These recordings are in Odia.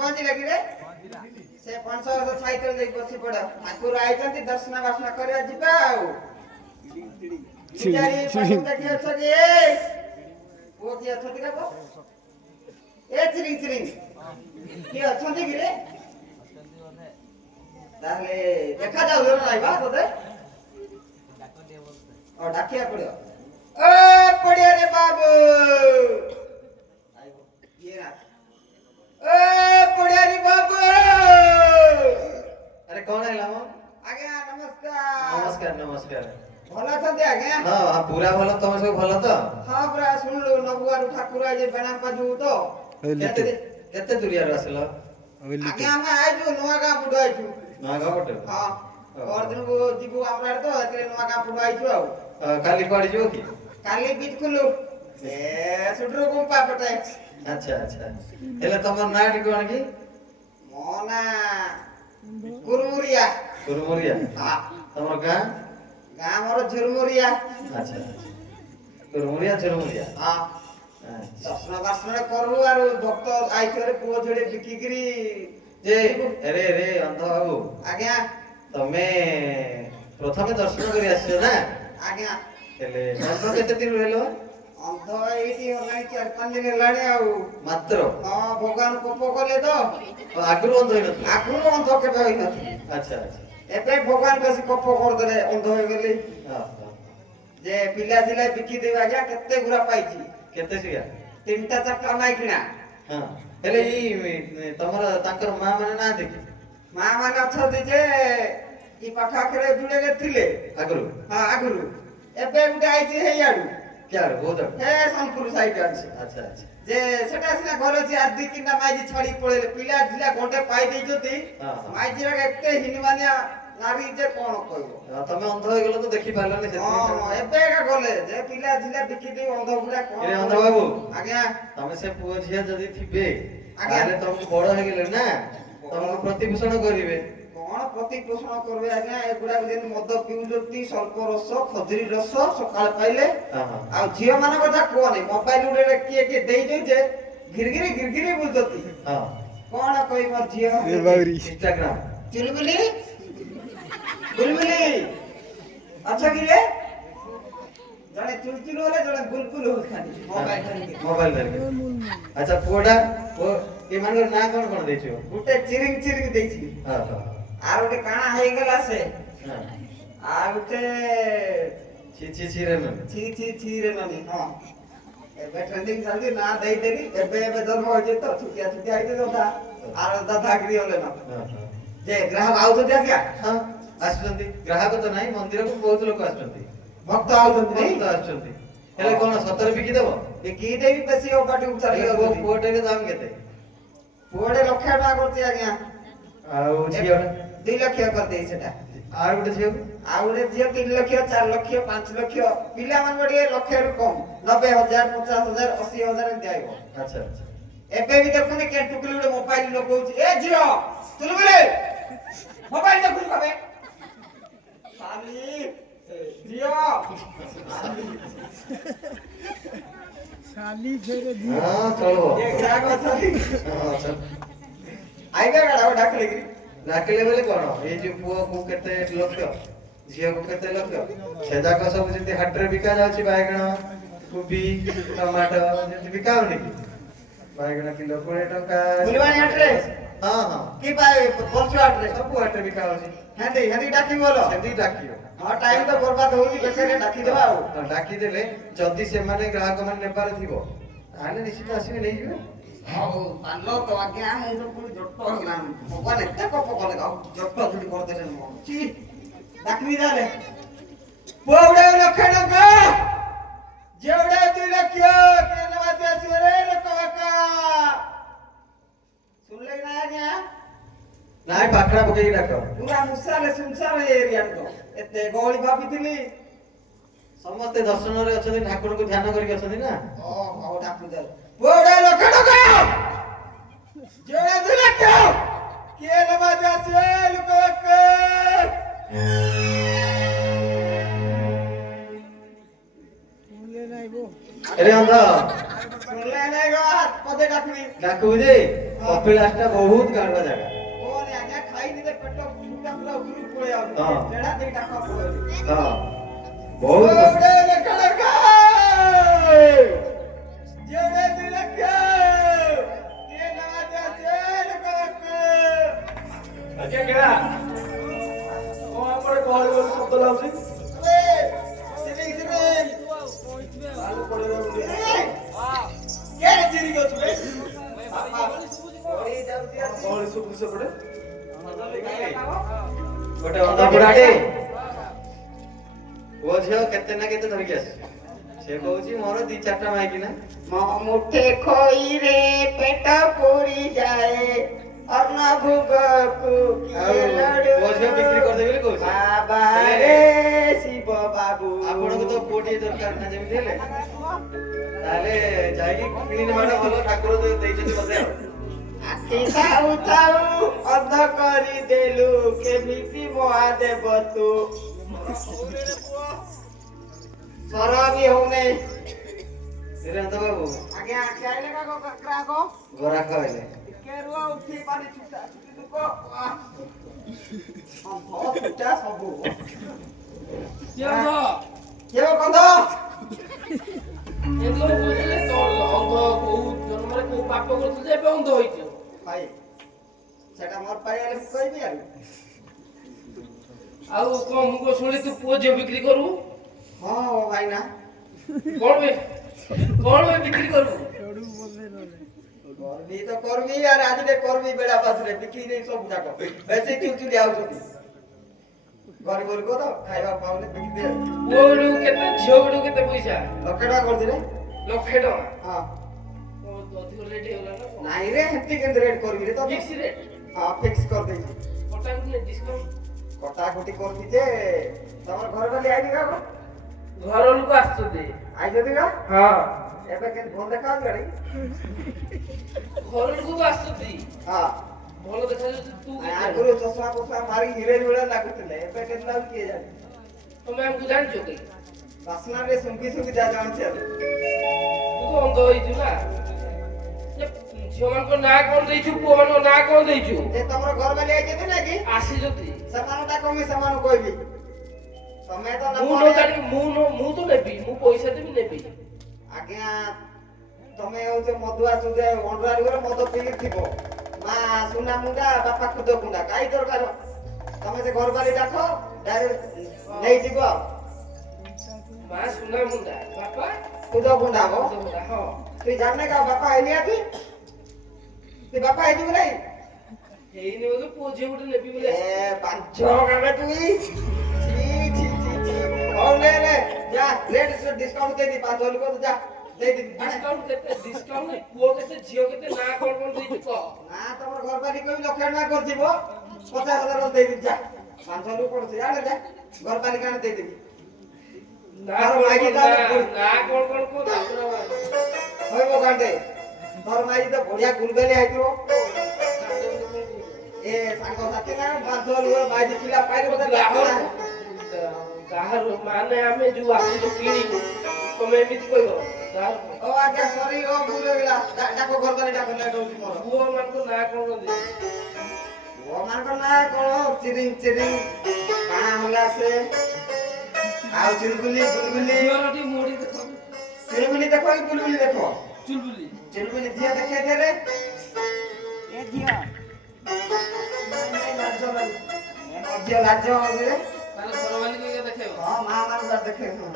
ପହଞ୍ଚି ଲାଗିଲେ ସେ 500 ସାଇକେଲ ଦେଇ ବସି ପଡ ଠାକୁର ଆଇଛନ୍ତି ଦର୍ଶନ ବାସନ କରିବା ଯିବା ଆଉ କିଏ ଅଛ କି ପୁଅ କିଏ ଅଛନ୍ତି କା ଏ ଚିରିଂ ଚିରିଂ କିଏ ଅଛନ୍ତି କି ରେ ତାହେଲେ ଦେଖାଯାଉ ନାଇଁବା ତୋତେ ଡାକିବା ପଡିବ ପଡିଆ ରେ ବାବୁ ପଡିଆରୀ ବାବୁ अरे कौन है लामो आज्ञा नमस्कार नमस्कार नमस्कार भलो अछंती आज्ञा हां पूरा भलो तुम सब भलो तो हां पूरा सुनलु नबुआर ठाकुर जे बना पाजू तो केते दुरिया रो आसलो आज्ञा हम आइजु नोगा पुडो आइजु नोगा पुडो हां और दिन को जीवु हमरा तो एते नोगा पुडो आइजु आ काली पड़ी जो की काली बीच कुलु ए सुड्रो गुंपा पटे अच्छा अच्छा हेले तमर नाट कोन की मोना गुरमुरिया गुरमुरिया हां तमर गां मोर झुरमुरिया अच्छा गुरमुरिया झुरमुरिया हां दर्शन दर्शन करू आरो भक्त आइछरे पुओ जोडे बिकिगिरी जे अरे रे अंध बाबू आज्ञा तमे प्रथमे दर्शन करी आछो ना आज्ञा हेले अंध केते दिन रहलो अंध एठी होलाई 4-5 दिन लाडे आउ मात्र हां भगवान कोप कले तो आगुरु अंध होई नथि आगुरु अंध केबे होई नथि अच्छा अच्छा एबे भगवान बेसी कोप कर देले अंध होई गेली हां जे पिला दिला बिकी देबा गया केते गुरा पाइछि केते सिया 3-4टा माइकना हां हेले ई तमर ताकर मां माने ना देखि मां माने अछथि जे ई पाखा करे जुडे के थिले आगुरु हां आगुरु एबे गुटे आइछि हेयाडू क्या बहुत हे संपुर साइड अछि अच्छा अच्छा जे सेटा सिना घर अछि आ दी किना माइजी छाडी पळेले पिला ढिला घंटे पाइ देइ जति माइजी रा एते हिनमानिया नारी जे कोन कहबो तमे अंध होय गेलो तो देखि पारलनी से हां एबे का गले जे पिला ढिला बिकी देइ अंध गुडा कोन ए अंध बाबू आज्ञा तमे से पुओ झिया जदी थिबे आज्ञा आले तुम बड़ हो गेले ना तुमको प्रतिपोषण करिवे कोन प्रतिपोषण करबे आज्ञा एगुडा जेन मद पिउजती स्वल्प रस खजरी रस सकाळ पाइले आ झियो मान कथा कोने मोबाइल उडे किए देइ दे जे गिरगिरी बुलतती हां कोन कोइ मोर झियो इंस्टाग्राम चुलबुली बुलबुली अच्छा कि रे जने चुलचुल होले जने बुलबुल हो खाली मोबाइल धरि अच्छा पोडा ओ ए मानर ना कोन देछो गुटे चिरिंग देछि हां हां आर उटे काना हेइ गेला से हां आ उटे छी रे ननी हां एबे ट्रेंडिंग जल्दी ना देइ देली एबे जन्म हो जे तो छुटिया आइते जोता आर दादागिरी होले ना हां हां जे ग्राहक आउ तो क्या हां आसुचंती ग्राहक तो नाही मंदिर को बहुत लोग आसुचंती भक्त आउ तो नहीं भक्त आसुचंती हेले कोन सतर बिकी देबो ए की देबी बेसी ओ पाटी उचारी वो पोटे के दाम केते पोडे लक्ष टका करती आज्ञा आउ झियोटा 2 लाख कर देई सेटा आर गुटे झियो आ उडे झियो 3 लाख 4 लाख 5 लाख पिला मान बडी लाख रु कम 90,000 50,000 80,000 दियाइबो अच्छा अच्छा ଏବେ ବି ଦେଖୁନି କେ ଟୁକୁଲି ଗୋଟେ ମୋବାଇଲ ଲଗଉଛି ଏ ଝିଅ ତୁଲୁ ବୋଲେ ମୋବାଇଲ ଦେଖୁଛୁ କବେ ସାଲି ଝିଅ साली फेरे दी हां चलो ଏ ଗ୍ରାହକ ଅଛନ୍ତି हां चल ଆଇବେ ଗାଡା ଡାକିଲେ କି ଡାକିଲେ ବୋଲେ କଣ ଏଇ ଯୋଉ ପୁଅକୁ କେତେ ଲକ୍ଷ ଝିଅକୁ କେତେ ଲକ୍ଷ ସେ ଯାକ ସବୁ ଯେମିତି ହାଟରେ ବିକା ଯାଉଛି ବାଇଗଣ କୋବି ଟମାଟୋ ଯେମିତି ବିକା ହଉନି କି ବାଇଗଣ କିଲୋ 20 ଟଙ୍କା ବୁଲିବାଣି ହାଟରେ ହଁ ହଁ କି ପାଏ ପଞ୍ଚ ହାଟରେ ସବୁ ହାଟରେ ବିକା ହଉଛି ହେନ୍ତି ହେନ୍ତି ଡାକି ବୋଲ ସେମିତି ଡାକିବ ହଁ ଟାଇମ ତ ବର୍ବାଦ ହଉଛି ବେକାରେ ଡାକିଦେବା ଆଉ ତ ଡାକିଦେଲେ ଯଦି ସେମାନେ ଗ୍ରାହକ ମାନେ ନେବାର ଥିବ ତାହେଲେ ନିଶ୍ଚିତ ଆସିବେ ନେଇଯିବେ ହଉ ପାଲ ତ ଆଜ୍ଞା ମୁଁ ତ ପୁଣି ଜଟ ହେଇଗଲାଣି ଭଗବାନ ଏତେ କପ କଲେ ଆଉ ଜଟ ଝୁଟି କରିଦେଲେ ମୁଁ ଚି ଡାକିବି ତାହେଲେ ପୁଅ ଉଡ଼େ ଲକ୍ଷେ ଟଙ୍କା ଝିଅ ଉଡ଼େ 2 ଲକ୍ଷ କିଏ ନେବାତି ଆସିବ ରେ ଲୋକ ବାକା ଶୁଣିଲେ କି ନା ଆଜ୍ଞା ନାଇଁ ପାଖଡ଼ା ପକେଇକି ଡାକ ପୁରା ମୁସାଲେ ସୁନସାନ ଏରିଆ ତ ଏତେ ଗହଳି ଭାବିଥିଲି ସମସ୍ତେ ଦର୍ଶନରେ ଅଛନ୍ତି ଠାକୁରଙ୍କୁ ଧ୍ୟାନ କରିକି ଅଛନ୍ତି ନା ଓ ହଉ ଡାକୁ ତାହେଲେ ପୁଅ ଉଡ଼େ ଲକ୍ଷେ ଟଙ୍କା ଝିଅ ଉଡ଼େ 2 ଲକ୍ଷ କିଏ ନେବାତି ଆସିବ ଲୋକ ବାକା बोले नहीं वो ଏରେ ଅନ୍ଧ ଶୁଣିଲେ ନାଇଁ ଗା ପଦେ ଡାକିବି ଡାକୁବୁ ଯେ କପିଳାସଟା ବହୁତ ଗାଁଡୁଆ ଜାଗା କୋନେ ଆଜ୍ଞା ଖାଇଦିଲେ ପେଟ ପୁରା ପୁରା ଉପରୁ ପଳେଇ ଆଉଚି ହଁ। ସେଟା ଦେଇ ଡାକ ପଳେଇ ହଁ ବହୁତ ଓଡେ ଲେଖା ଯେଡେ 2 ଲକ୍ଷ କିଏ ନବା ଯାচ্ছে ଲୋକ ଆଜ୍ଞା କେଡ଼ା କଣ ଆପଣ ଗହଳି ଗହଳି ଶବ୍ଦ ଲାଗୁଛି ଆଳୁ ପଡିବ ବୋଲି କେ ଚିରି ଗଛୁ ବେ ବାପା ଓଇ ଯାଉଛି ଆଜି ଗହଳି ଶୁଭୁଛି ସେପଟେ ଗୋଟେ ଅନ୍ଧ ବୁଢାଟେ ପୁଅ ଝିଅ କେତେ ନା କେତେ ଧରିକି ଆସିଛି ସେ କହୁଛି ମୋର 2-4ଟା ମାଇକିନା ମୋ ମୁଠେ ଖୋଇରେ ପେଟ ପୁରି ଯାଏ ଅନ୍ନ ଭୋଗକୁ ଆଉ କିଏ ଲଡୁ ପୁଅ ଝିଅ ବିକ୍ରି କରିଦେବି ବୋଲି କହୁଛି ବାବା ରେ ଶିବ ବାବୁ ଆପଣଙ୍କୁ ତ ପୁଅଟିଏ ଦରକାର ନା ଯେମିତି ହେଲେ ତାହେଲେ ଯାଇକି କିଣି ନେବାଟା ଭଲ ଠାକୁର ତ ଦେଇଛନ୍ତି ବୋଧେ ଆଉ ଆଖି ଥାଉ ଥାଉ ଅଧ କରିଦେଲୁ କେମିତି ମହାଦେବ ତୁ ସ୍ୱର ବି ହଉନେଇ ଏରେ ଅନ୍ଧ ବାବୁ ଆଜ୍ଞା ଆଖି ଆଇଲେ କା ଗ୍ରାହକ ଗରା ଖାଇଲେ ଟିକେ ରୁହ ଉଠି ପାରି ଛୁଟା ଛୁଟି ଲୋକ ହଁ ଛୁଟା ସବୁ କେବେ କନ୍ଧ ଭାଇ ସେଟା ମୋର ପାଇ ଆଇଲେ ମୁଁ କହିବି ଆଉ କଣ ମୁଁ କଣ ଶୁଣି ତୁ ପୁଅ ଝିଅ ବିକ୍ରି କରୁ ହଁ ଭାଇନା କଣ ବେ ବିକ୍ରି କରୁ चढ़ू बोले रोले করবি তো করবি আর আজকে করবি বেড়া পাশে বিক্রি নেই সব যাক বেশি চুলচুলি আউଛନ୍ତି গরিব লোক তো খাଇବା পাওনে বিক্রি দে ପୁଅ ବେଳକୁ କେତେ ଝିଅ ବେଳକୁ କେତେ ପଇସା লক্ষে টাকা করদিলে 1,00,000 ଟଙ୍କା হ্যাঁ ବହୁତ ଅଧିକ ରେଟ୍ ହେଇଗଲା ନା নাই রে হেতি কেন রেট করবি রে তো ଫିକ୍ସ ରେଟ୍ হ্যাঁ ফিক্স কর দেইছি କଟାକୁ ଡିସକାଉଣ୍ଟ কটা কোটি করবি যে তোমার ঘরে বালি আইনি গা ଘର ଲୋକ ଆସୁଛନ୍ତି আই যদি গা ହଁ এবে কেন ফোন দেখা গাড়ি ଘର ଲୋକ ତ ଆସୁଛନ୍ତି হ্যাঁ ଭଲ ଦେଖାଯାଉଛି ତୁ আগুলো চশমা ফসমা মারি হিরেন ভଳିଆ লাগুଥିଲେ এবে কেন লাগ কিয়ে জানে ତମେ ଆମକୁ ଜାଣିଛ କି বাসনারে সুঙ্গি সুঙ্গি যা জানছে ତୁ ତ ଅନ୍ଧ ହେଇଛୁ ନା ଝିଅମାନଙ୍କ ନାଁ କଣ ଦେଇଛୁ ପୁଅମାନଙ୍କ ନାଁ କଣ ଦେଇଛୁ যে তোমার ঘর বালি আইছে নাকি ଆସିଛନ୍ତି ସେମାନଙ୍କୁ କମି ସେମାନଙ୍କୁ କହିବି ତମେ ତ ମୁଁ ନ ଜାଣି ମୁଁ ତ ନେବି ମୁଁ ପଇସା ଦେବି ନେବି ଆଜ୍ଞା ତମେ ହଉଛ ମଧୁଆ ସୁଦେ ଅଣ୍ଡରାରୁ ଘରେ ମଦ ପିଇକି ଥିବ ମା ସୁନା ମୁଣ୍ଡା ବାପା ଖୁଦ କୁଣ୍ଡା କାଇ ଦରକାର ତମେ ସେ ଘର ବାଲି ଡାକ ଡାଇରେକ୍ଟ ନେଇଯିବ ମା ସୁନା ମୁଣ୍ଡା ବାପା ଖୁଦ କୁଣ୍ଡା ହବ ମୁଣ୍ଡା ହଁ তুই জানে কা বাপা আইনি তুই তুই বাপা আইনি বলে ହେଇନି ବୋଧେ ପୁଅ ଝିଅ ଗୋଟେ ନେବି ବୋଲି এ পাঁচ কাবে তুই ছি ছি ছি ছি হও নে নে যা রেট ডিসকাউন্ট দে দি 5 লোক যা দে দি ଡିସକାଉଣ୍ଟ କେତେ ଡିସକାଉଣ୍ଟ ପୁଅ କେତେ ଝିଅ କେତେ ନାଁ କଣ କଣ ଦେଇଛୁ କହ না তোমার ঘর বাড়ি কই লক্ষ টাকা করছিব 50,000 দেই দিন যা 500 লোক পড়ছে জানে যা ঘর বাড়ি কানে দেই দিবি ନାଁ ତାର କଣ ମାଗି କଣ ତାର ନାଁ କଣ କଣ କହ ତାପରେ হইব কাটে ତୋର ମାଇ ତ ବଢିଆ ଗୁଲଗଲି ହେଇଥିବ ଏ ସାଙ୍ଗ ସାଥୀ ନା ବାଦଲ ବାଜି ପିଲା ପାଇଲେ ବୋଧେ ଲାଭ କାହାର ମାନେ ଆମେ ଯୋଉ ଆସିଛୁ କିଣିବୁ ତମେ ଏମିତି କହିବ ଓ ଆଜ୍ଞା ସରି ଓ ଭୁଲ ହେଇଗଲା ଡାକ ଘରଦାରି ଡାକ ଲେଟ୍ ହଉଛି ମୋର ପୁଅ ମାନଙ୍କ ନାଁ କଣ କହନ୍ତି? ପୁଅ ମାନଙ୍କର ନାଁ କଣ ଚିରିଂ ଚିରିଂ କାଣା ହେଲା ସେ ଆଉ ଚୁଲବୁଲି ବୁଲବୁଲି ଝିଅର ଟିକେ ମୋଡ଼ି ଦେଖ ଚୁଲବୁଲି ଦେଖ କି ବୁଲବୁଲି ଦେଖ ଚୁଲବୁଲି ଚୁଲବୁଲି ଝିଅ ଦେଖେଇ ଦେ ରେ ଏ ଝିଅ ନାଇଁ ଲାଜ ଲାଗୁ ଏ ମୋ ଝିଅ ଲାଜ ହଉଛି ରେ ତାର ଘର ମାଲିକ ଦେଖେଇବ ହଁ ମା ମାନଙ୍କୁ ଦେଖେଇ ହଁ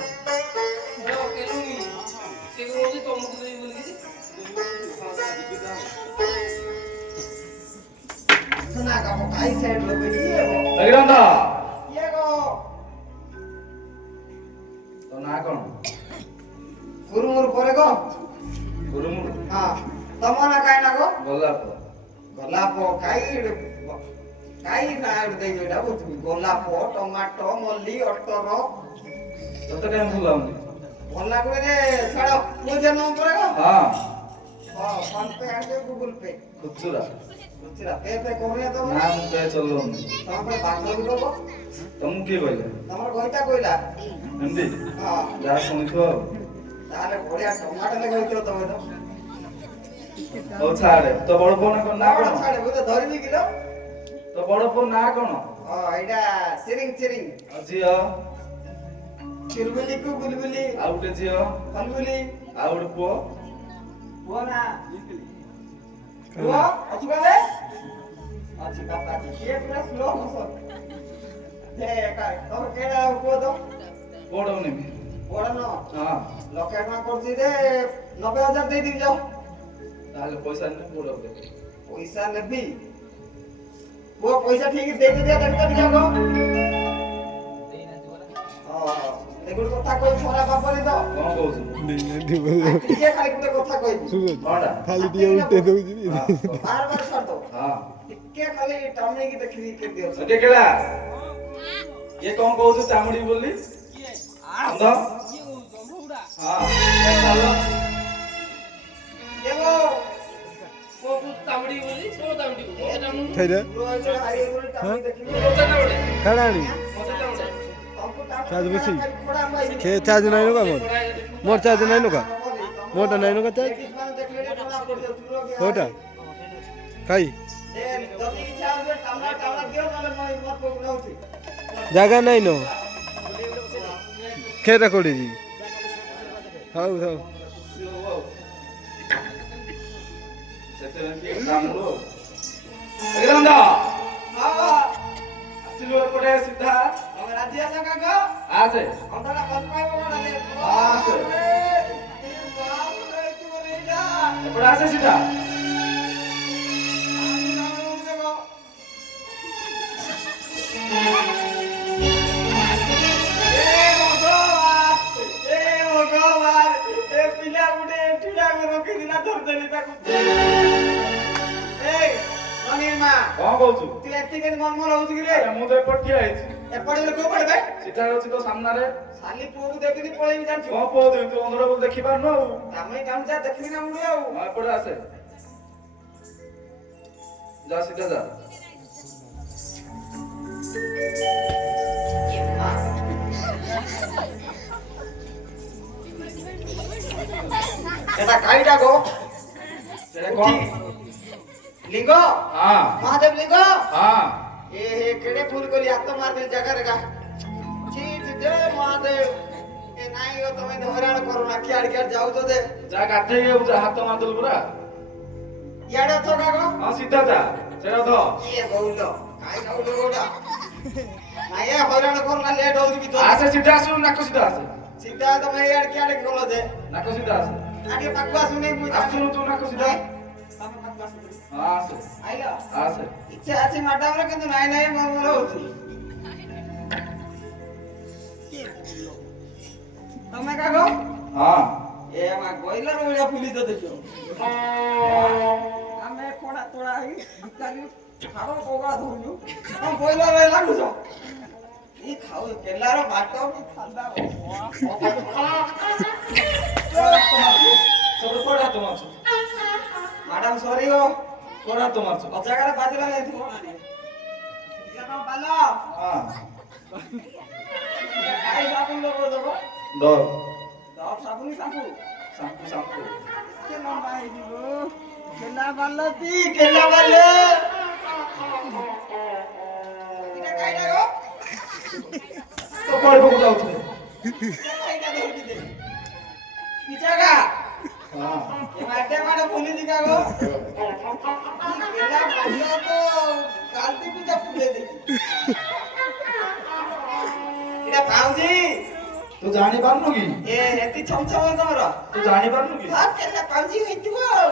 ହେଲୋ କେଲୁନି ସେ କହୁଛି ତମକୁ ଦେଇ ବୋଲିକି ସୁନା କାମ କାଇ ସାଇଡ ଲୋକ ଇଏ ଗো ଅଗ୍ରନ୍ଧ ଇଏ ଗো ତ ନା କଣ ଗୁରୁମୁରୁ ପରେ ଗো ଗୁରୁମୁରୁ ହଁ ତମ ନା କାଇ ନା ଗো ଗୋଲାପ ଗୋଲାପ କାଇ ନା ଦେଇ ଯୋଉଟା ବୁଝିବି ଗୋଲାପ ଟମାଟୋ ମଲ୍ଲି ଅଟର ତତେ କାଇଁ ଭଲ ଲାଗୁନି ଭଲ ଲାଗୁନି ଯେ ଛାଡ ମୁଁ ଯେ ନମ୍ବର ପରେ ଗো ହଁ ହଁ ଫୋନ ପେ ଆଣିବେ ଗୁଗଲ ପେ ଖୁଚୁରା ବୁଝିଲା ପେ କରୁନି ତ ନା ମୁଁ ପେ ଚଲଉନି ତମ ପାଇଁ ବାଙ୍ଗଲ ବି ଦବ ତମକୁ କିଏ କହିଲେ ତମର ଗଇତା କହିଲା ଏମିତି ହଁ ଯାହା ଶୁଣିଥିବ ଆଉ ତାହେଲେ ବଢିଆ ଟମାଟୋ ଲେ କହିଥିବ ତମେ ତ ହଉ ଛାଡେ ତୋ ବଡ ପୁଅ ନା କଣ ନା କଣ କଣ ଛାଡେ ମୁଁ ତ ଧରିବି କିଲୋ ତୋ ବଡ ପୁଅ ନା କଣ ଏଇଟା ଚିରିଂ ଚିରିଂ ଆଉ ଝିଅ ଚୁଲବୁଲି କୁ ବୁଲବୁଲି ଆଉ ଗୋଟେ ଝିଅ ଫଲବୁଲି ଆଉ ଗୋଟେ ପୁଅ ପୁଅ ନା ପୁଅ ଅଛି କଲେ ଅଛି ବାପା କିଏ ପୁରା ସ୍ଲୋ ମୋସନ ଯେ ତମର କେଡା ପୁଅ ତ ବଡ ନେବି ବଡ ନ ହଁ ଲକ୍ଷେ ଟଙ୍କା କରୁଛି ଯେ 90,000 ଦେଇ ଦିବି ଯାଅ ତାହେଲେ ପଇସା ନେବି ବଡ ଦେବି ପଇସା ନେବି ପୁଅ ପଇସା ଠିକ ଦେଇ ଦିଆ ଦେଖ ଟିକେ ଯାଅ ଏଗୁଡ କଥା କହି ଛରା ବାପରେ ତ କଣ କହୁଛୁ ଟିକେ ଖାଲି ଗୋଟେ କଥା କହିବି କଣଟା ଖାଲି ଟିକେ ଉଠେଇ ଦଉଛି ବାର ବାର ଛାଡ ଦो ହଁ ଟିକେ ଖାଲି ଟାଣିକି ଦେଖିବି କେମିତି ଅଛି ଟିକେ କେଳା ଇଏ କଣ କହୁଛୁ ଚାମୁଡି ବୋଲି ଅନ୍ଧ ହଁ ଚାଲ ଦେବୋ ପୁଅକୁ ତାମଡ଼ି ବୋଲି କଣ ତାମଡ଼ି ମତେ ତାମଡ଼ି ଖାଇରେ ପୁଅ ଏଇଟା ହାରି ବୋଲି ଟାଣି ଦେଖିବି ମତେ ତାମଡ଼ି ଖାଣାଣି ମତେ ତାମଡ଼ି ତମକୁ ଟାଣି ଚାର୍ଜ ବେଶୀ ଖୋଡା ମାଇବି ଖେ ଚାର୍ଜ ନାହିଁ ନକା ମୋର ଚାର୍ଜ ନାହିଁ ନକା ମୋରଟା ନାହିଁ ନକା ଚାର୍ଜ ଲେଡିଜ ମାନେ ଦେଖିଲେ ଟାଣା ପଡିଯାଉ ଚୁର କି କୋଉଟା ଖାଇ ଯଦି ଇଚ୍ଛା ହଉଛି ଟାଣା ଟାଣା ଦିଅ ନହେଲେ ମୁଁ ମତ ପକଉଚି ଜାଗା ନାହିଁ ନ ଖେଟା କୋଉଠି ଯିବି ହଉ ହଉ ସେଥିପାଇଁ ଚାମୁଡୁ ଏଗ୍ରନ୍ଧ ଆସିଲୁ ଏପଟେ ସିଧା ରାଜି ଆସ କାକ ଆସେ ଅନ୍ତରା ଭଲ ପାଇବ କଣ ଆସେ ଏପଟେ ଆସେ ସିଧା କଣ କହୁଛୁ ମୁଁ ତ ଏପଟେ ଠିଆ ହେଇଛି ସିଧା ଅଛି ତ ସାମ୍ନାରେ କଣ ପୁଅ ଦେବି ତୁ ଅନ୍ଧଟା ବୋଲି ଦେଖିପାରୁନୁ ଆଉ ହଁ ଏପଟେ ଆସେ ଯା ସିଧା ଯା এটা কাইটা গো ସେଟା କଣ লিঙ্গ ହଁ মহাদেব লিঙ্গ ହଁ ए हे केडे फूल कोली हात मार दे जगह रेगा छी छी जय महादेव ए नाही हो तमे हराण करू ना कियाड कियाड जाऊ तो दे ଯା ଗାଧେଇ ଆଉ ଯା ହାତ ମାରିଦେଲୁ ପୁରା याडे तो कागो ହଁ ସିଧା ଯା ସେଟା ଧ ये गौलो काय गौलो गोडा नाही ए हराण करू ना लेट होउची भी तो ଆସେ ସିଧା ଆସିବୁ ନାକ ସିଧା ଆସେ सीधा तमे याड कियाड गलो दे ନାକ ସିଧା ଆସେ आगे पकवा सुने मु ଆସୁନୁ ତୁ ନାକ ସିଧା तमे पकवा सुने ହଁ ଆସେ आइलो ଆସେ इच्छा अछि माडा रे किंतु नाही नाही मोर होउची तमे कागो ହଁ ए मा गोइलर ओळ्या फुली तो देखो ଆମେ କୋଡା ତୋଳା ହେଇ ଭିକାରି ଖାଡ କୋଗା ଧରୁଛୁ ଆମ ବୋଇଲର ରେ ଲାଗୁଛ ଇ ଖାଉ କେଲାର ଭାତ ବି ଖାନ୍ଦା ସବୁଠୁ କୋଉଟା ହାତ ମାରୁଛୁ ମ୍ୟାଡାମ ସରିବ କୋଣା ତ ମାରୁଛ ଅଜାଗାରେ ବାଜିଲା ଯାଇଥିବ କଣ ପାଲ ହଁ କାଇ ସାବୁନ ଲଗେଇ ଦବ ଡର ଦବ ସାବୁନ ସାବୁ ସାମ୍ପୁ ସାମ୍ପୁ କେ ଲମ୍ବା ହେଇଯିବ କେଲା ବାଲତି କେଲା ବାଲ ଏଟା କାଇଟା ଗো ତ ପଢିବାକୁ ଯାଉଥିଲେ କାଇଟା ଦଉଚି ଦେ କି ଜାଗା ହଁ ଏ ମାଟେ ମାଟେ ଭୁଲି ଦିକା ଗো କେଲା ବାଲ তো কালতি পিঠা ফুলে দেখি এটা পাউজি ତୁ ଜାଣି ପାରୁନୁ କି ଏ ଏତି ଛମଛମ ତମର ତୁ ଜାଣି ପାରୁନୁ କି ହଁ କେଲା ପାଉଜି ହେଇଥିବ ଆଉ